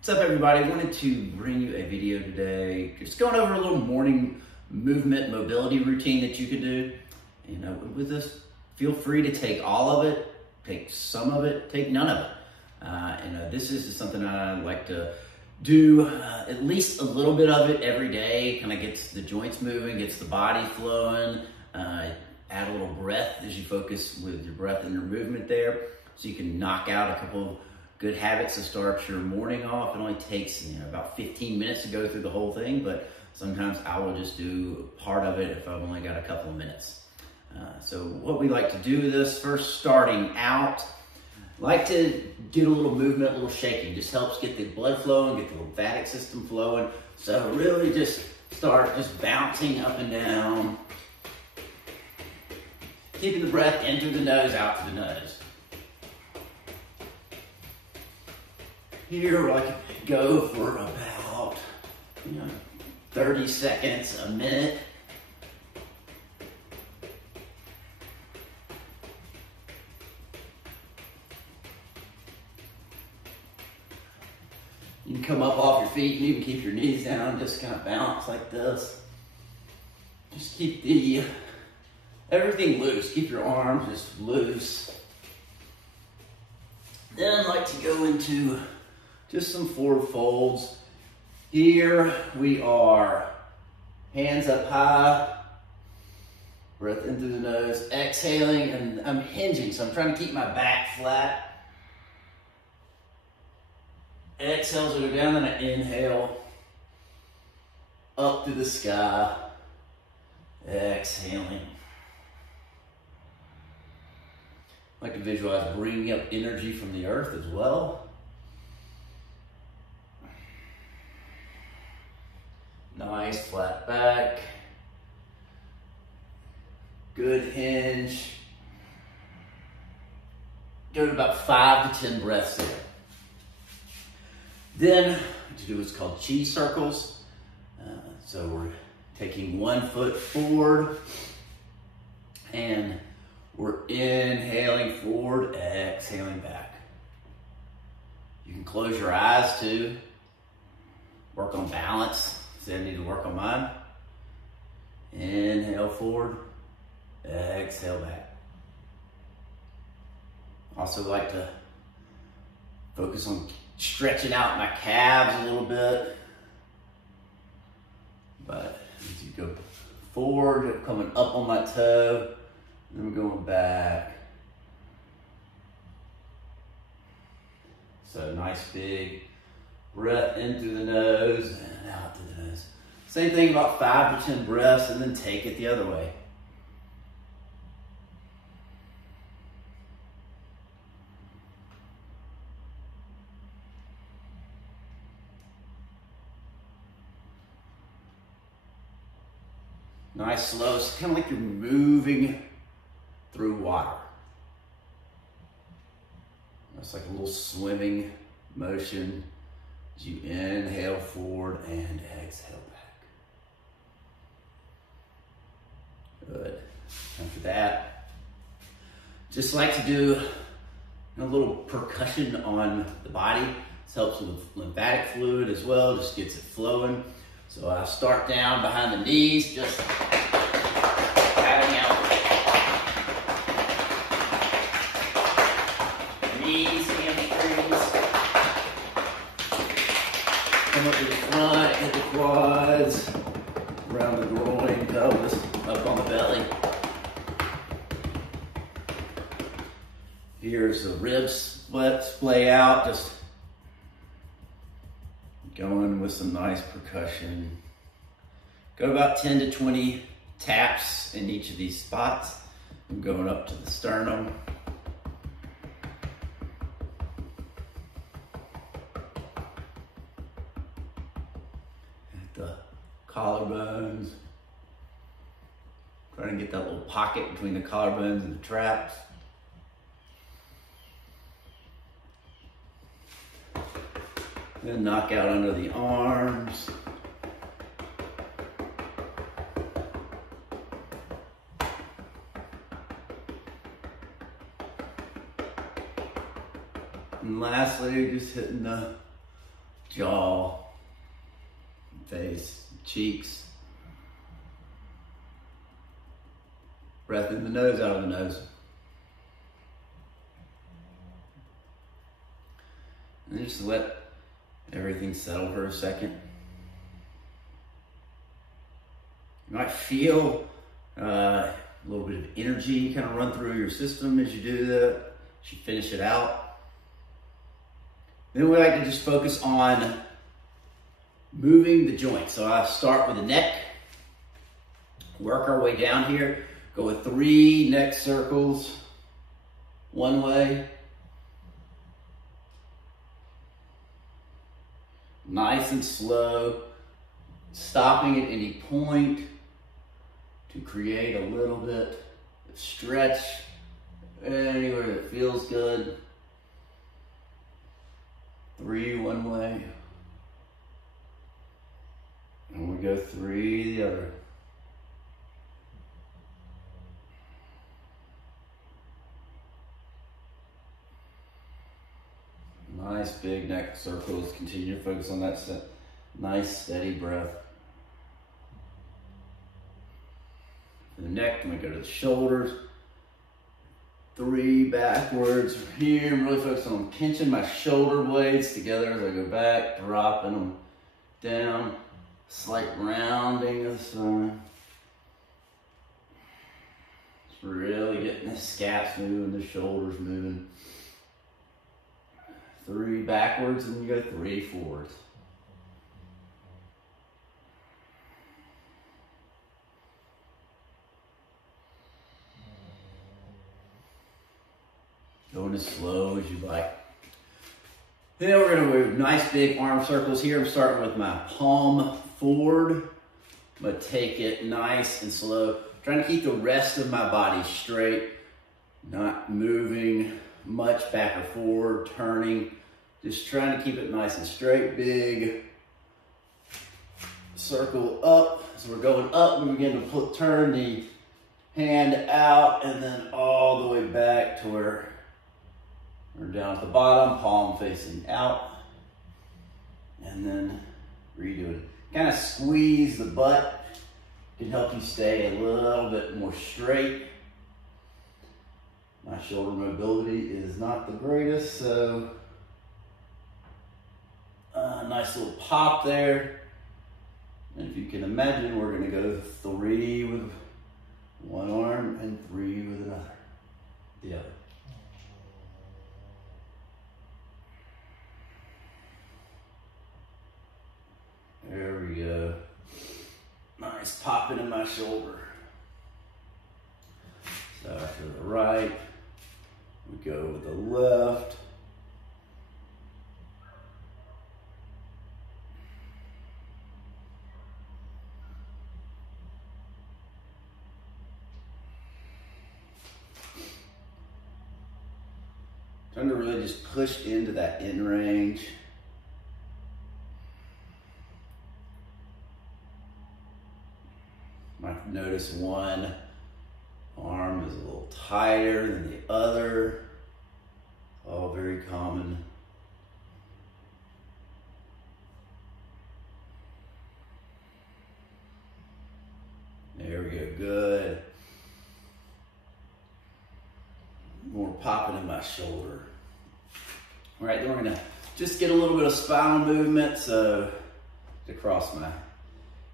What's up, everybody? I wanted to bring you a video today, just going over a little morning movement mobility routine that you could do. With this, feel free to take all of it, take some of it, take none of it. This is something I like to do at least a little bit of it every day. Kind of gets the joints moving, gets the body flowing. Add a little breath as you focus with your breath and your movement there, so you can knock out a couple of good habits to start your morning off. It only takes about 15 minutes to go through the whole thing, but sometimes I will just do part of it if I've only got a couple of minutes. So what we like to do with this, first starting out, like to get a little movement, a little shaking. Just helps get the blood flowing, get the lymphatic system flowing. So really just start just bouncing up and down, keeping the breath in through the nose, out through the nose. Here, I could go for about 30 seconds, a minute. You can come up off your feet and you can keep your knees down, just kind of bounce like this. Just keep everything loose. Keep your arms just loose. Then I like to go into just some forward folds. Here we are, hands up high, breath in through the nose, exhaling, and I'm hinging, so I'm trying to keep my back flat. Exhale to go down, then I inhale, up to the sky, exhaling. I like to visualize bringing up energy from the earth as well. Nice flat back. Good hinge. Go to about 5 to 10 breaths there. Then to do what's called cheese circles. So we're taking 1 foot forward and we're inhaling forward, exhaling back. You can close your eyes too. Work on balance. So I need to work on mine. Inhale forward, exhale back. Also like to focus on stretching out my calves a little bit. But as you go forward, coming up on my toe, then we're going back. So nice big breath in through the nose and out through the nose. Same thing, about 5 to 10 breaths, and then take it the other way. Nice, slow. It's kind of like you're moving through water. It's like a little swimming motion. As you inhale forward and exhale back. Good. After that, just like to do a little percussion on the body. This helps with lymphatic fluid as well, just gets it flowing. So I start down behind the knees, just patting out knees, hamstrings. Come up to the front, hit the quads, around the groin, pelvis, up on the belly. Here's the ribs splay out, just going with some nice percussion. Go about 10 to 20 taps in each of these spots. I'm going up to the sternum. The collarbones. Trying to get that little pocket between the collarbones and the traps. Then knock out under the arms. And lastly, just hitting the jaw, face, cheeks. Breath in the nose, out of the nose. And then just let everything settle for a second. You might feel a little bit of energy kind of run through your system as you do that, as you finish it out. Then we like to just focus on moving the joints. So I start with the neck, work our way down here, go with 3 neck circles one way. Nice and slow, stopping at any point to create a little bit of stretch anywhere that feels good. 3 one way, and we go 3 the other. Nice big neck circles. Continue to focus on that nice steady breath. For the neck, then we go to the shoulders. 3 backwards from here. I'm really focusing on pinching my shoulder blades together as I go back, dropping them down. Slight rounding of the spine. Just really getting the scaps moving, the shoulders moving. 3 backwards, and you go 3 forwards. Going as slow as you like. Then we're going to move nice big arm circles here. I'm starting with my palm forward. I'm going to take it nice and slow. Trying to keep the rest of my body straight. Not moving much back or forward, turning. Just trying to keep it nice and straight. Big circle up. So we're going up. We begin to turn the hand out and then all the way back to where we're down at the bottom, palm facing out. And then redoing. Kind of squeeze the butt. Can help you stay a little bit more straight. My shoulder mobility is not the greatest, so nice little pop there. And if you can imagine, we're going to go 3 with one arm and 3 with another, the other. There we go. Nice popping in my shoulder. So to the right, we go with the left. Trying to really just push into that in range. Might notice one arm is a little tighter than the other. All very common. There we go, good. More popping in my shoulder. All right, then we're gonna just get a little bit of spinal movement. So to cross my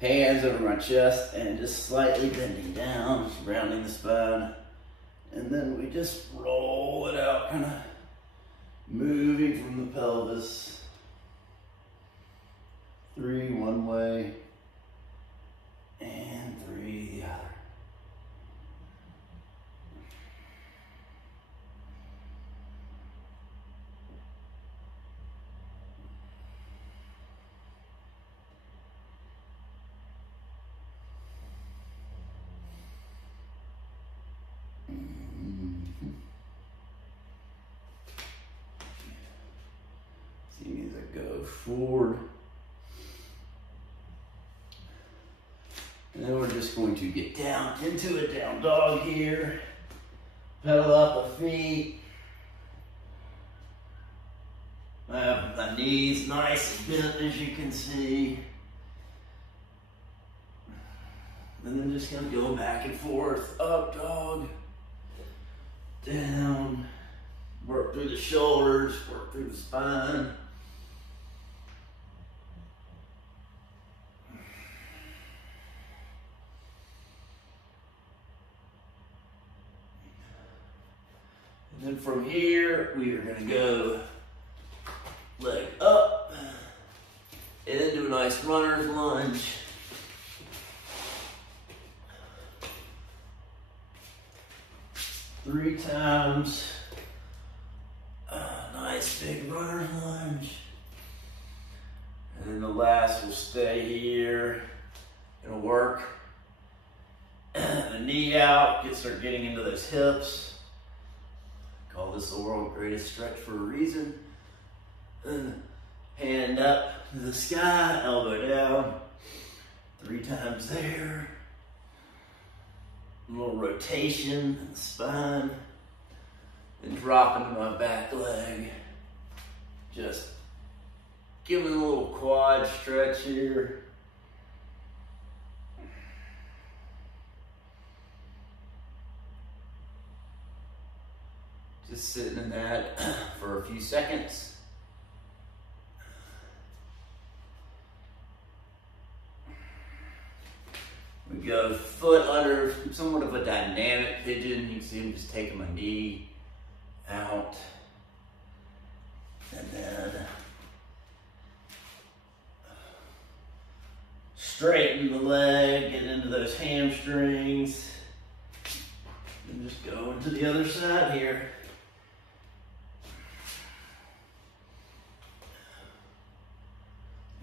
hands over my chest and just slightly bending down, just rounding the spine. And then we just roll it out, kind of moving from the pelvis. 3 one way and 3 the other. Go forward. And then we're just going to get down into a down dog here. Pedal up the feet. I have my knees nice and bent, as you can see. And then just kind of going back and forth. Up dog. Down. Work through the shoulders, work through the spine. And then from here, we are going to go leg up and then do a nice runner's lunge. Three times. Nice big runner's lunge. And then the last will stay here. It'll work. The knee out, start getting into those hips. Call this the world's greatest stretch for a reason. And hand up to the sky, elbow down. 3 times there. A little rotation in the spine. And drop into my back leg. Just giving a little quad stretch here. Just sitting in that for a few seconds. We go foot under, somewhat of a dynamic pigeon. You can see I'm just taking my knee out. And then straighten the leg, get into those hamstrings. And just go into the other side here.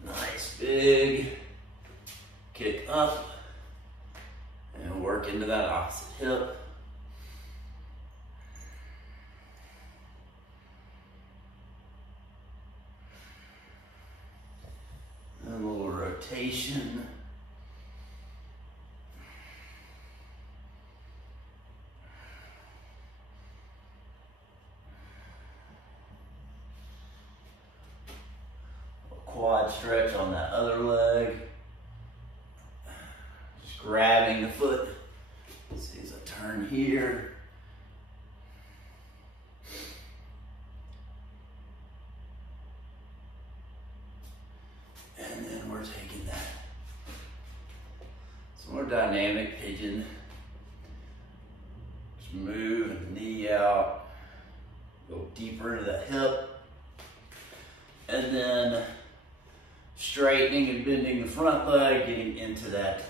Nice big kick up and work into that opposite hip. And a little rotation. Quad stretch on that other leg. Just grabbing the foot. See as I turn here. And then we're taking that. Some more dynamic pigeon. Just move the knee out. Go deeper into the hip. And then straightening and bending the front leg, getting into that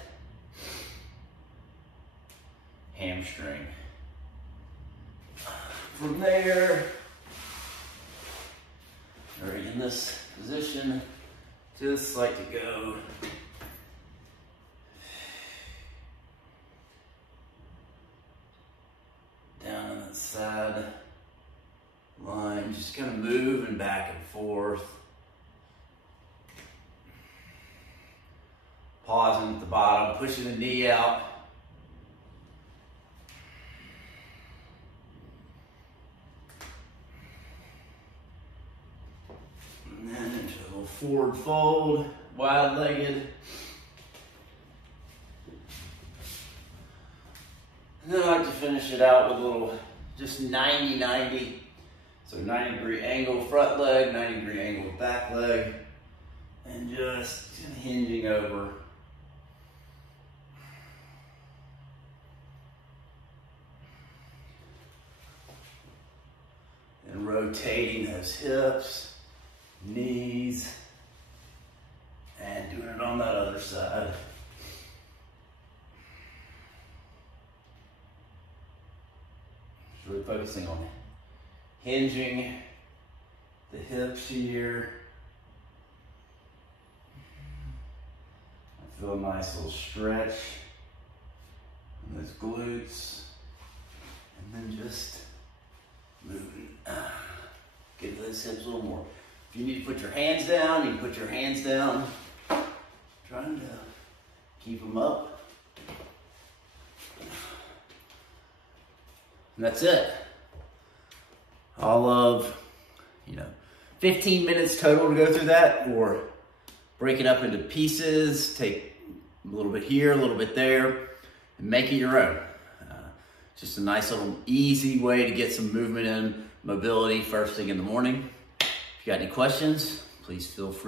hamstring. From there, we're in this position, just like to go down on the side line, just kind of moving back and forth. Pausing at the bottom, pushing the knee out. And then into a little forward fold, wide-legged. And then I like to finish it out with a little, just 90-90. So 90-degree angle front leg, 90-degree angle back leg. And just hinging over. And rotating those hips, knees, and doing it on that other side. Just really focusing on hinging the hips here. I feel a nice little stretch in those glutes. And then just moving. Get those hips a little more. If you need to put your hands down, you can put your hands down. Trying to keep them up. And that's it. All of, 15 minutes total to go through that, or break it up into pieces, take a little bit here, a little bit there, and make it your own. Just a nice little easy way to get some movement and mobility first thing in the morning. If you got any questions, please feel free